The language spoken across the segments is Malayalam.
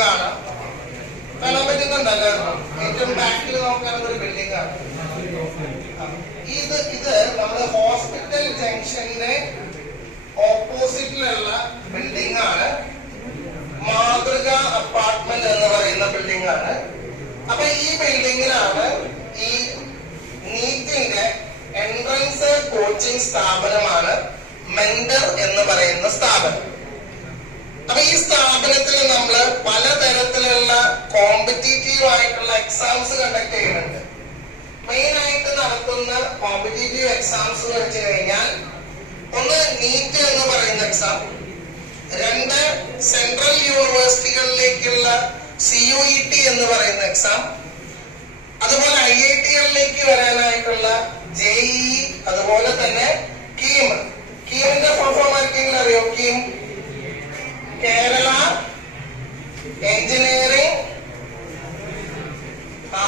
കാണാം. കാണാൻ പറ്റുന്നുണ്ടല്ലോ. ഏറ്റവും ബാക്കിൽ നോക്കുകയാണെങ്കിൽ ഒരു ബിൽഡിംഗ് ആണ്. ഇത് നമ്മുടെ ഹോസ്പിറ്റൽ ജംഗ്ഷന്റെ ഓപ്പോസിറ്റിലുള്ള ബിൽഡിംഗ് ആണ്. മാതൃക അപ്പാർട്ട്മെന്റ് എന്ന് പറയുന്ന ബിൽഡിംഗ് ആണ്. അപ്പൊ ഈ ബിൽഡിങ്ങിലാണ് ഈ നീറ്റിന്റെ എൻട്രൻസ് കോച്ചിങ് സ്ഥാപനമാണ് മെന്റർ എന്ന് പറയുന്ന സ്ഥാപനം. അപ്പൊ ഈ സ്ഥാപനത്തിൽ നമ്മൾ പലതരത്തിലുള്ള കോമ്പറ്റീറ്റീവ് ആയിട്ടുള്ള എക്സാംസ് കണ്ടക്ട് ചെയ്യുന്നുണ്ട്. മെയിൻ ആയിട്ട് നടത്തുന്ന കോമ്പറ്റീറ്റീവ് എക്സാംസ് എന്ന് വെച്ച് കഴിഞ്ഞാൽ ഒന്ന് നീറ്റ് എന്ന് പറയുന്ന എക്സാം, രണ്ട് സെൻട്രൽ യൂണിവേഴ്സിറ്റികളിലേക്കുള്ള CUET എന്ന് പറയുന്ന എക്സാം, അതുപോലെ IITകളിലേക്ക് വരാനായിട്ടുള്ള JEE, അതുപോലെ തന്നെ കീമിന്റെ ഫുൾ ഫോം ആർക്കെങ്കിലും അറിയോ? KEAM Kerala engineering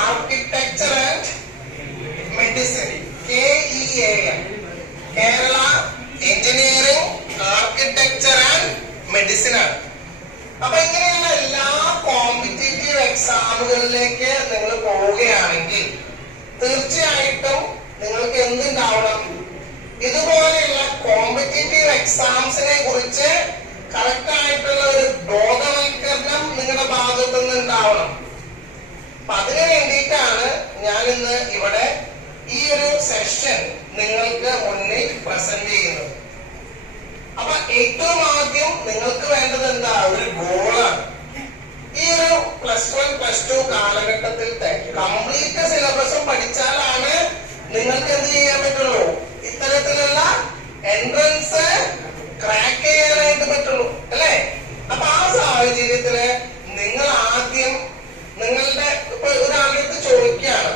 architecture and medicine, KEAM, Kerala engineering architecture and medicine ആണ്. അപ്പൊ ഇങ്ങനെയുള്ള എല്ലാ കോമ്പറ്റീറ്റീവ് എക്സാമുകളിലേക്ക് നിങ്ങൾ പോവുകയാണെങ്കിൽ തീർച്ചയായിട്ടും നിങ്ങൾക്ക് എന്തുണ്ടാവണം? ഇതുപോലെയുള്ള കോമ്പറ്റീറ്റീവ് എക്സാംസിനെ കുറിച്ച് കറക്റ്റ് ആയിട്ടുള്ള ഒരു ബോധവൽക്കരണം നിങ്ങളുടെ ഭാഗത്തു നിന്ന് ഉണ്ടാവണം. അപ്പൊ അതിനു വേണ്ടിയിട്ടാണ് ഞാൻ ഇന്ന് ഇവിടെ ഈ ഒരു സെഷൻ നിങ്ങൾക്ക് മുന്നിൽ പ്രസന്റ് ചെയ്യുന്നത്. അപ്പൊ ഏറ്റവും ആദ്യം നിങ്ങൾക്ക് വേണ്ടത് എന്താ? ഒരു ഗോളാണ്. ഈ ഒരു +1 +2 കാലഘട്ടത്തിലത്തെ കംപ്ലീറ്റ് സിലബസും പഠിച്ചാലാണ് നിങ്ങൾക്ക് എന്ത് ചെയ്യാൻ പറ്റുള്ളൂ? ഇത്തരത്തിലുള്ള എൻട്രൻസ് ക്രാക്ക് ചെയ്യാനായിട്ട് പറ്റുള്ളൂ, അല്ലേ? അപ്പൊ ആ സാഹചര്യത്തില് നിങ്ങൾ ആദ്യം നിങ്ങളുടെ ഇപ്പൊ ഒരാളുടെ ചോദിക്കുകയാണ്,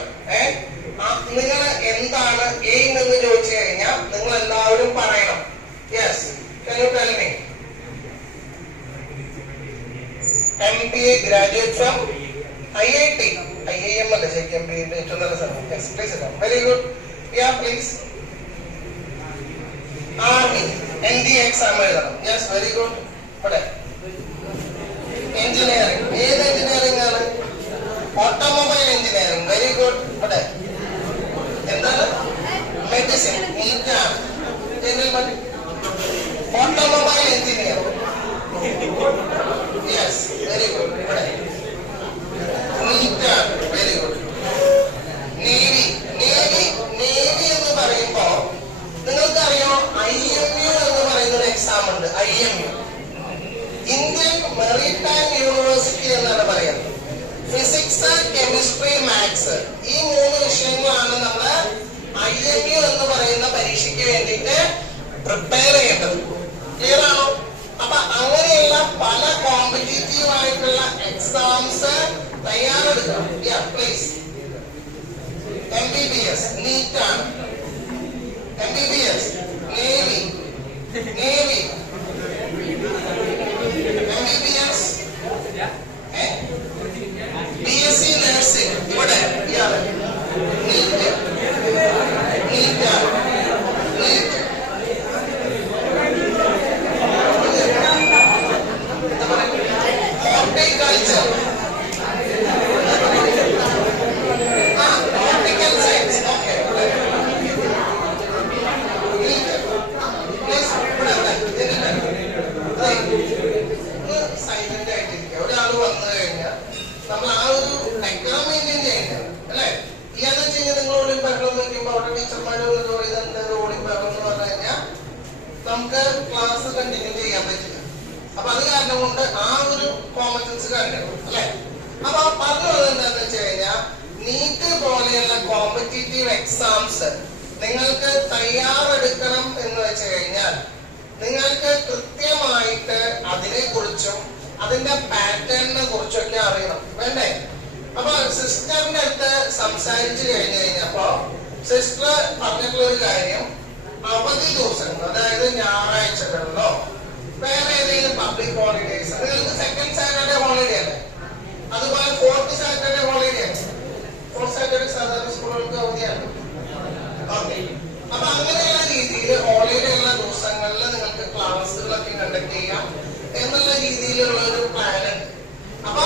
നിങ്ങൾ എന്താണ് എയിം എന്ന് ചോദിച്ചു കഴിഞ്ഞാൽ നിങ്ങൾ എല്ലാവരും പറയണം. Yes, can you tell me? MBA graduate from IIT, IIM അല്ലേ ശരിക്കും MBA ഏറ്റവും നല്ല സ്ഥലം. Yes, please sit down. Very good. Yeah, please. Army, ND exam എഴുതണം. Yes, very good. ഇവിടെ എഞ്ചിനീയറിംഗ്, ഏത് എഞ്ചിനീയറിംഗ് ആണ്? Automobile engineering. Very good. ഇവിടെ എന്താണ്? മെഡിസിൻ. നീറ്റാണ്. Automobile engineer. Yes, very good. ഇവിടെ നീറ്റാണ്. Very good. നേവി എന്ന് പറയുമ്പോ നിങ്ങൾക്കറിയോ IMU എന്ന് പറയുന്ന ഒരു എക്സാം ഉണ്ട്. IMU, ഇന്ത്യൻ മെറിടൈം യൂണിവേഴ്സിറ്റി എന്നാണ് പറയുന്നത്. ഫിസിക്സ്, കെമിസ്ട്രി, മാത്സ്, ഈ 3 വിഷയങ്ങളാണ് നമ്മള് IMU എന്ന് പറയുന്ന പരീക്ഷയ്ക്ക് വേണ്ടിയിട്ട് പ്രിപ്പയർ ചെയ്യേണ്ടത്. ക്ലിയർ ആണോ? അപ്പൊ അങ്ങനെയുള്ള പല കോമ്പറ്റീറ്റീവ് ആയിട്ടുള്ള എക്സാംസ് തയ്യാറെടുക്കണം. പ്ലീസ്. MBBS നീറ്റാണ്. MBBS navy, MBBS BSc nursing. ഇവിടെ നീറ്റ്, ഹോർട്ടിക്കൾച്ചർ, ഹോർട്ടിക്കൽ സയൻസ്. ഓക്കെ, സൈലന്റ് ആയിട്ടിരിക്കുക. ഒരാൾ വന്നു കഴിഞ്ഞാൽ നമ്മൾ ആ ഒരു ഡയഗ്രാം മെയിൻറ്റെയിൻ ചെയ്യേണ്ടത്, അല്ലെ? ഇല്ലാന്ന് വെച്ച് കഴിഞ്ഞാൽ നിങ്ങൾ ഓടി ബഹളം നോക്കുമ്പോൾ അവിടെ ടീച്ചർമാര് ഓടി ബഹളം എന്ന് പറഞ്ഞു കഴിഞ്ഞാൽ നമുക്ക് ക്ലാസ് കണ്ടിന്യൂ ചെയ്യാൻ പറ്റില്ല. അപ്പൊ അത് കാരണം കൊണ്ട് ആ ഒരു കോമൺ സെൻസ് കാണിക്കണം, അല്ലെ? അപ്പൊ പറഞ്ഞു എന്താന്ന് വെച്ച് കഴിഞ്ഞാൽ നീറ്റ് പോലെയുള്ള കോമ്പറ്റീറ്റീവ് എക്സാംസ് നിങ്ങൾക്ക് തയ്യാറെടുക്കണം എന്ന് വെച്ച് കഴിഞ്ഞാൽ നിങ്ങൾക്ക് കൃത്യമായിട്ട് അതിനെ കുറിച്ചും അതിന്റെ പാറ്റേണിനെ കുറിച്ചൊക്കെ അറിയണം, വേണ്ടേ? അപ്പൊ സിസ്റ്ററിന്റെ അടുത്ത് സംസാരിച്ചു കഴിഞ്ഞപ്പോ സിസ്റ്റർ പറഞ്ഞിട്ടുള്ള ഒരു കാര്യം, അവധി ദിവസങ്ങൾ, അതായത് ഞായറാഴ്ചകളിലോ വേറെ ഏതെങ്കിലും പബ്ലിക് ഹോളിഡേസ്, നിങ്ങൾക്ക് സെക്കൻഡ് സാറ്റർഡേ ഹോളിഡേ അല്ലേ, അതുപോലെ ഫോർത്ത് സാറ്റർഡേ ഹോളിഡേ അല്ലേ? ഫോർത്ത് സാറ്റർഡേ സാധാരണ സ്കൂളുകൾക്ക് അവധിയാണ്. ഓക്കെ, അപ്പൊ അങ്ങനെയുള്ള രീതിയിൽ ഹോളിഡേ ഉള്ള ദിവസങ്ങളിൽ നിങ്ങൾക്ക് ക്ലാസ്സുകളൊക്കെ കണ്ടക്ട് ചെയ്യാം എന്നുള്ള രീതിയിലുള്ള ഒരു പ്ലാൻ ഉണ്ട്. അപ്പൊ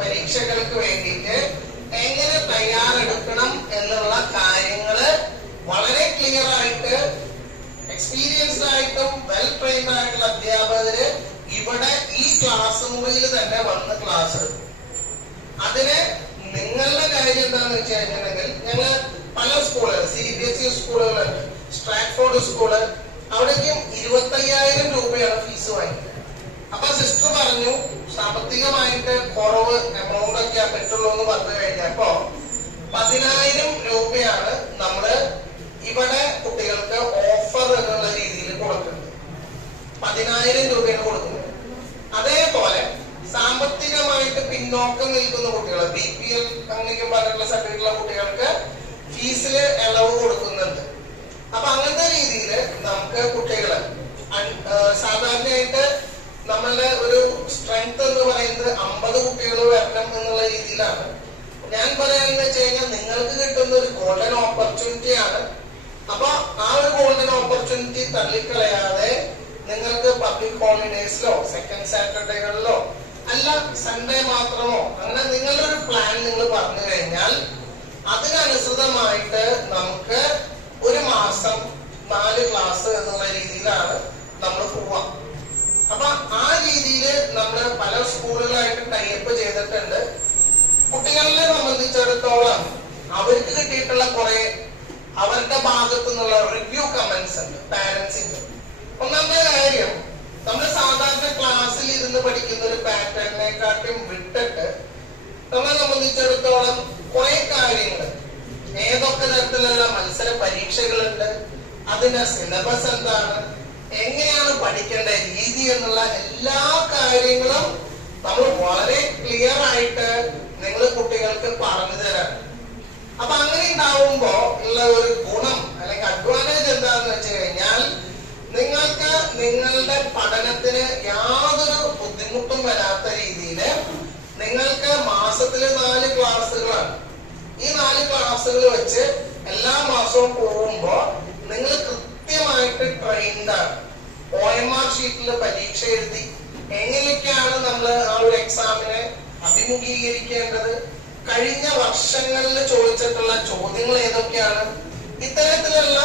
പരീക്ഷകൾക്ക് വേണ്ടിയിട്ട് എങ്ങനെ തയ്യാറെടുക്കണം എന്നുള്ള കാര്യങ്ങള് വളരെ ക്ലിയർ ആയിട്ട് എക്സ്പീരിയൻസ്ഡ് ആയിട്ടും വെൽ ട്രെയിൻഡ് ആയിട്ടുള്ള അധ്യാപകര് ഇവിടെ ഈ ക്ലാസ് മുറിയിൽ തന്നെ വന്ന് ക്ലാസ് എടുക്കും. അതിന് നിങ്ങളുടെ കാര്യം എന്താണെന്ന് വെച്ച് കഴിഞ്ഞിട്ടുണ്ടെങ്കിൽ ഞങ്ങള് പല സ്കൂളുകൾ CBSE സ്കൂളുകളുണ്ട്, സ്ട്രാറ്റ്ഫോർഡ് സ്കൂള്, അവിടേക്കും 25,000 രൂപയാണ് ഫീസ് വാങ്ങിക്കുന്നത്. അപ്പൊ സിസ്റ്റർ പറഞ്ഞു സാമ്പത്തികമായിട്ട് കുറവ് എമൗണ്ട് ഒക്കെ പറ്റുള്ളൂ എന്ന് പറഞ്ഞു കഴിഞ്ഞപ്പോ 10,000 രൂപയാണ് നമ്മള് ഇവിടെ കുട്ടികൾക്ക് ഓഫർ എന്നുള്ള രീതിയിൽ കൊടുക്കുന്നത്. 10,000 രൂപയാണ് കൊടുക്കുന്നത്. അതേപോലെ സാമ്പത്തികമായിട്ട് പിന്നോക്കം നിൽക്കുന്ന കുട്ടികൾ, BPL അങ്ങനെയൊക്കെ പറഞ്ഞിട്ടുള്ള സർട്ടിഫിക്കറ്റുള്ള കുട്ടികൾക്ക് ഫീസില് ഇളവ് കൊടുക്കുന്നുണ്ട്. അപ്പൊ അങ്ങനത്തെ രീതിയിൽ നമുക്ക് കുട്ടികള് സാധാരണയായിട്ട് നമ്മളുടെ ഒരു സ്ട്രെങ്ത് എന്ന് പറയുന്നത് 50 കുട്ടികൾ വരണം എന്നുള്ള രീതിയിലാണ്. ഞാൻ പറയാന്ന് വെച്ച് കഴിഞ്ഞാൽ നിങ്ങൾക്ക് കിട്ടുന്ന ഒരു ഗോൾഡൻ ഓപ്പർച്യൂണിറ്റി ആണ്. അപ്പൊ ആ ഒരു ഗോൾഡൻ ഓപ്പർച്യൂണിറ്റി തള്ളിക്കളയാതെ നിങ്ങൾക്ക് പബ്ലിക് ഹോളിഡേസിലോ സെക്കൻഡ് സാറ്റർഡേകളിലോ അല്ല സൺഡേ മാത്രമോ അങ്ങനെ നിങ്ങളുടെ ഒരു പ്ലാൻ നിങ്ങൾ പറഞ്ഞു കഴിഞ്ഞാൽ അതിനനുസൃതമായിട്ട് നമുക്ക് ഒരു മാസം 4 ക്ലാസ് എന്നുള്ള രീതിയിലാണ് നമ്മൾ പോവാം. അപ്പൊ ആ രീതിയിൽ നമ്മൾ പല സ്കൂളുകളായിട്ട് ടൈപ്പ് ചെയ്തിട്ടുണ്ട്. കുട്ടികളെ സംബന്ധിച്ചിടത്തോളം അവർക്ക് കിട്ടിയിട്ടുള്ള കുറെ അവരുടെ ഭാഗത്തു നിന്നുള്ള റിവ്യൂ കമന്റ്സ് ഉണ്ട് പാരന്റ്സിന്റെ. ഒന്നാമത്തെ കാര്യം, നമ്മൾ സാധാരണ ക്ലാസ്സിൽ ഇരുന്ന് പഠിക്കുന്ന ഒരു പാറ്റേണിനെക്കാട്ടും വിട്ടിട്ട് നമ്മളെ സംബന്ധിച്ചിടത്തോളം കുറെ കാര്യങ്ങൾ, ഏതൊക്കെ തരത്തിലുള്ള മത്സര പരീക്ഷകളുണ്ട്, അതിന്റെ സിലബസ് എന്താണ്, എങ്ങനെയാണ് പഠിക്കേണ്ട രീതി എന്നുള്ള എല്ലാ കാര്യങ്ങളും നമ്മൾ വളരെ ക്ലിയർ ആയിട്ട് നിങ്ങൾ കുട്ടികൾക്ക് പറഞ്ഞു തരാം. അപ്പൊ അങ്ങനെ ഉണ്ടാവുമ്പോ ഉള്ള ഒരു ഗുണം അല്ലെങ്കിൽ അഡ്വാൻറ്റേജ് എന്താന്ന് വെച്ച് കഴിഞ്ഞാൽ നിങ്ങൾക്ക് നിങ്ങളുടെ പഠനത്തിന് യാതൊരു ബുദ്ധിമുട്ടും വരാത്ത രീതിയിൽ നിങ്ങൾക്ക് മാസത്തില് 4 ക്ലാസ്സുകളാണ്. ഈ 4 ക്ലാസ്സുകൾ വെച്ച് എല്ലാ മാസവും പോകുമ്പോ നിങ്ങൾ കൃത്യമായിട്ട് ട്രെയിൻഡ് ആണ്. OMR ഷീറ്റിൽ പരീക്ഷ എഴുതി എങ്ങനെയൊക്കെയാണ് നമ്മൾ ആ ഒരു എക്സാമിനെ അഭിമുഖീകരിക്കേണ്ടത്, കഴിഞ്ഞ വർഷങ്ങളിൽ ചോദിച്ചിട്ടുള്ള ചോദ്യങ്ങൾ ഏതൊക്കെയാണ്, ഇത്തരത്തിലുള്ള